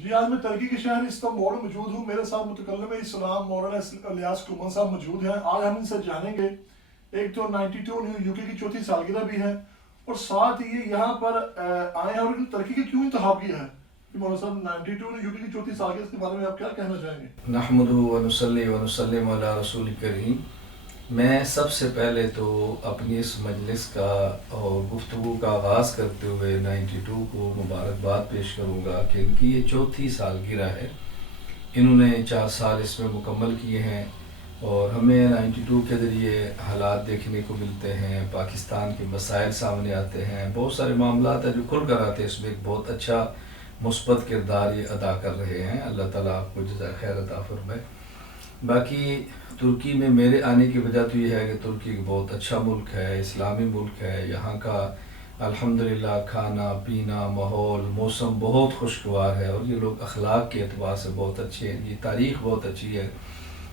जी, आज मैं तुर्की के शहर इस्तांबुल में मौजूद हूँ। मेरे साथ मुतकल्लिम इस्लाम मौलाना इलियास कुमन साहब मौजूद हैं। आज हम इनसे जानेंगे, एक तो 92 यूके की चौथी सालगिरह भी है और साथ ही ये यहाँ पर आए हैं और तुर्की के क्यों इंतखाब किया है। मौलाना साहब, 92 यूके की चौथी सालगिरह के बारे में आप क्या कहना चाहेंगे? नहमदुहु व नुसल्ली व नुसल्लिमु अला रसूलिल करीम। मैं सबसे पहले तो अपनी इस मजलिस का और गुफ्तगू का आगाज़ करते हुए 92 को मुबारकबाद पेश करूँगा कि इनकी ये चौथी सालगिरह है। इन्होंने 4 साल इसमें मुकम्मल किए हैं और हमें 92 के ज़रिए हालात देखने को मिलते हैं, पाकिस्तान के मसाइल सामने आते हैं, बहुत सारे मामलात हैं जो खुल कर आते हैं। इसमें एक बहुत अच्छा मुस्बत किरदार ये अदा कर रहे हैं। अल्लाह ताला आपको जज़ाए खैर अता फरमाए। बाकी तुर्की में मेरे आने की वजह तो ये है कि तुर्की एक बहुत अच्छा मुल्क है, इस्लामी मुल्क है। यहाँ का अल्हम्दुलिल्लाह खाना पीना, माहौल, मौसम बहुत खुशगवार है और ये लोग अखलाक के एतबार से बहुत अच्छे हैं। ये तारीख़ बहुत अच्छी है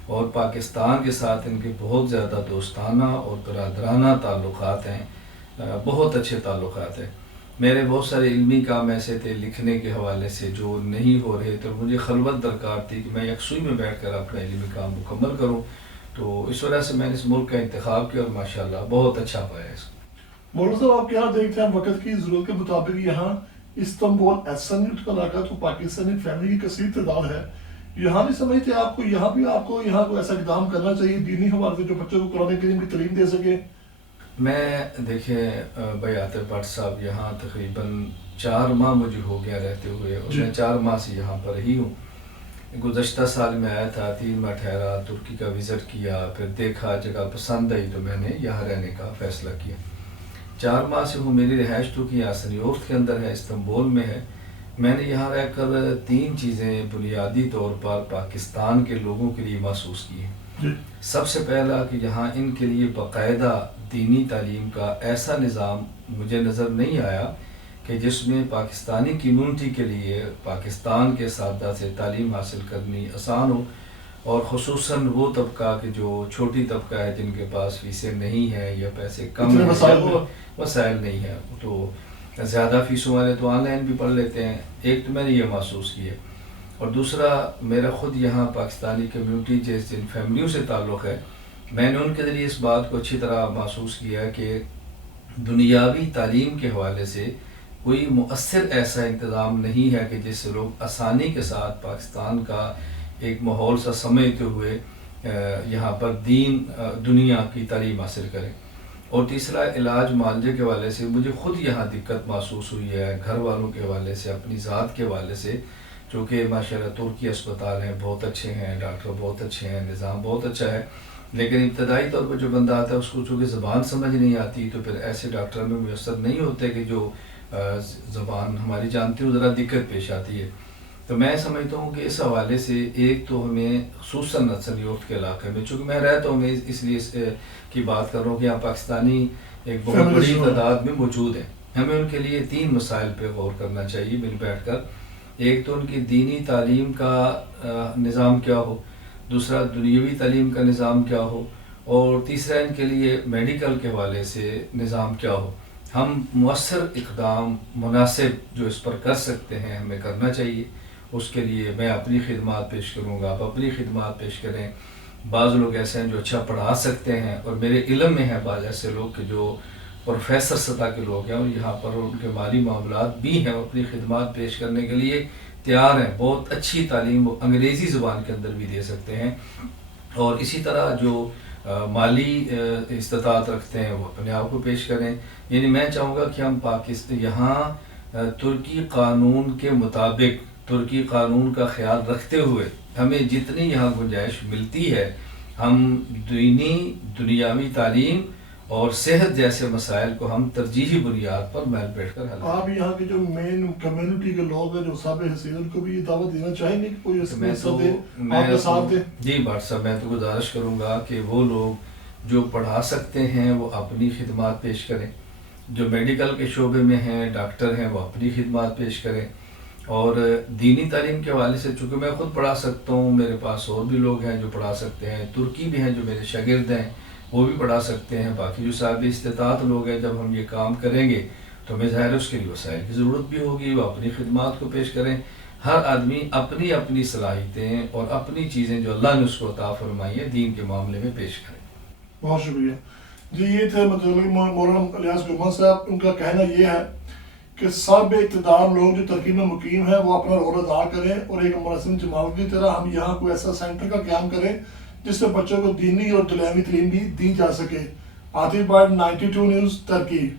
और पाकिस्तान के साथ इनके बहुत ज़्यादा दोस्ताना और बरादराना ताल्लुक़ात हैं, बहुत अच्छे ताल्लुक़ात हैं। मेरे बहुत सारे इल्मी काम ऐसे थे लिखने के हवाले से जो नहीं हो रहे, तो मुझे खलवत दरकार थी कि मैं यकसुई में बैठ कर अपना इल्मी काम मुकम्मल करूँ। तो इस वजह से मैंने इस मुल्क का इंतखाब किया और माशाल्लाह बहुत अच्छा पाया इसको। मौलाना साहब, आप क्या देखते हैं वक्त की ज़रूरत के मुताबिक यहाँ इस्तांबुल ऐसा का इलाका तो पाकिस्तानी फैमिली की कसीर तादाद है, यहाँ नहीं समझते आपको यहाँ को ऐसा इक़दाम करना चाहिए दीनी हवाले से जो बच्चों को कुरान करीम की तालीम दे सके? मैं देखें भाई आतिफ भट्ट साहब, यहाँ तकरीबन 4 माह मुझे हो गया रहते हुए और मैं 4 माह से यहाँ पर ही हूँ। गुज़श्ता साल में आया था, 3 माह ठहरा, तुर्की का विज़िट किया, फिर देखा जगह पसंद आई तो मैंने यहाँ रहने का फ़ैसला किया। 4 माह से हूँ। मेरी रिहाइश तो कि यासनियोफ्त के अंदर है, इस्तांबुल में है। मैंने यहाँ रहकर 3 चीज़ें बुनियादी तौर पर पाकिस्तान के लोगों के लिए महसूस की हैं। सबसे पहला कि यहाँ इनके लिए बाकायदा दीनी तालीम का ऐसा निज़ाम मुझे नज़र नहीं आया कि जिसमें पाकिस्तानी कम्यूनिटी के लिए पाकिस्तान के सादा से तालीम हासिल करनी आसान हो, और ख़ुसूसन वो तबका कि जो छोटी तबका है जिनके पास फीसें नहीं हैं या पैसे कम हैं, वसाइल नहीं है, तो ज़्यादा फ़ीसों वाले तो ऑनलाइन भी पढ़ लेते हैं। एक तो मैंने ये महसूस किया और दूसरा मेरा ख़ुद यहाँ पाकिस्तानी कम्यूनिटी जिन फैमिलियों से ताल्लुक़ है, मैंने उनके ज़रिए इस बात को अच्छी तरह महसूस किया कि दुनियावी तालीम के हवाले से कोई मुअस्सिर ऐसा इंतज़ाम नहीं है कि जिससे लोग आसानी के साथ पाकिस्तान का एक माहौल सा समझते हुए यहाँ पर दुनिया की तालीम हासिल करें। और तीसरा इलाज मालजे के हवाले से मुझे ख़ुद यहाँ दिक्कत महसूस हुई है, घर वालों के हवाले से, अपनी ज़ात के हवाले से, चूँकि माशाल्लाह तुर्की अस्पताल हैं, बहुत अच्छे हैं, डॉक्टर बहुत अच्छे हैं, निज़ाम बहुत अच्छा है, लेकिन इब्तदाई तौर पर जो बंदा आता है उसको चूँकि ज़बान समझ नहीं आती तो फिर ऐसे डॉक्टर में मुयस्सर नहीं होते कि जो ज़बान हमारी जानती हो, ज़रा दिक्कत पेश आती है। तो मैं समझता हूँ कि इस हवाले से एक तो हमें ख़ुसूसन यासनियोफ्त के इलाके में, चूँकि मैं रहता हूँ, मैं इसलिए की बात कर रहा हूँ कि यहाँ पाकिस्तानी एक बहुत बड़ी तादाद में मौजूद है। हमें उनके लिए 3 मसाइल पर गौर करना चाहिए मिल बैठ कर। एक तो उनकी दीनी तालीम का निज़ाम क्या हो, दूसरा दुनियावी तालीम का निज़ाम क्या हो, और तीसरा इनके लिए मेडिकल के हवाले से निज़ाम क्या हो। हम मुअस्सर इक़दाम मुनासिब जो इस पर कर सकते हैं हमें करना चाहिए। उसके लिए मैं अपनी खिदमत पेश करूँगा, आप अपनी खिदमत पेश करें। बाज़ लोग ऐसे हैं जो अच्छा पढ़ा सकते हैं और मेरे इल्म में है बाज़ ऐसे लोग कि जो प्रोफेसर सतह के लोग हैं और यहाँ पर उनके माली मामलात भी हैं, अपनी खिदमत पेश करने के लिए तैयार हैं। बहुत अच्छी तालीम वो अंग्रेज़ी ज़ुबान के अंदर भी दे सकते हैं और इसी तरह जो माली इस्तात रखते हैं वो अपने आप को पेश करें। यानी मैं चाहूँगा कि हम पाकिस्तान यहाँ तुर्की क़ानून के मुताबिक, तुर्की क़ानून का ख्याल रखते हुए हमें जितनी यहाँ गुंजाइश मिलती है, हम दुनियावी तालीम और सेहत जैसे मसाइल को हम तरजीही बुनियाद पर महल बैठ कर हल। आप यहाँ के जो मेन कम्युनिटी के लोग हैं जो साब हसीन को भी ये दावत देना चाहेंगे कि कोई इसमें साथ दे? जी भट्ट साहब, मैं तो गुजारिश करूँगा कि वो लोग जो पढ़ा सकते हैं वो अपनी खिदमत पेश करें, जो मेडिकल के शोबे में हैं, डॉक्टर हैं, वो अपनी खिदमत पेश करें। और दीनी तालीम के हवाले से चूँकि मैं ख़ुद पढ़ा सकता हूँ, मेरे पास और भी लोग हैं जो पढ़ा सकते हैं, तुर्की भी हैं जो मेरे शागिर्द हैं वो भी पढ़ा सकते हैं। बाकी जो साहिब इस्तिताअत लोग हैं, जब हम ये काम करेंगे तो हमें ज़ाहिर उसके लिए वसाइल की ज़रूरत भी होगी, वो अपनी खिदमत को पेश करें। ہر آدمی اپنی اپنی صلاحیتیں اور اپنی چیزیں جو اللہ نے اس کو عطا فرمائی ہے دین کے معاملے میں پیش کرے. بہت شکریہ جی. یہ تھے مطلب مولانا الیاس گلمن صاحب. ان کا کہنا یہ ہے کہ سب اقتدار لوگ جو ترکی میں مقیم ہیں وہ اپنا رول ادا کریں اور ایک منظم جماعت کی طرح ہم یہاں کوئی ایسا سینٹر کا قیام کریں جس سے بچوں کو دینی اور دنیاوی تعلیم بھی دی جا سکے. عاطف بٹ 92 نیوز ترکی.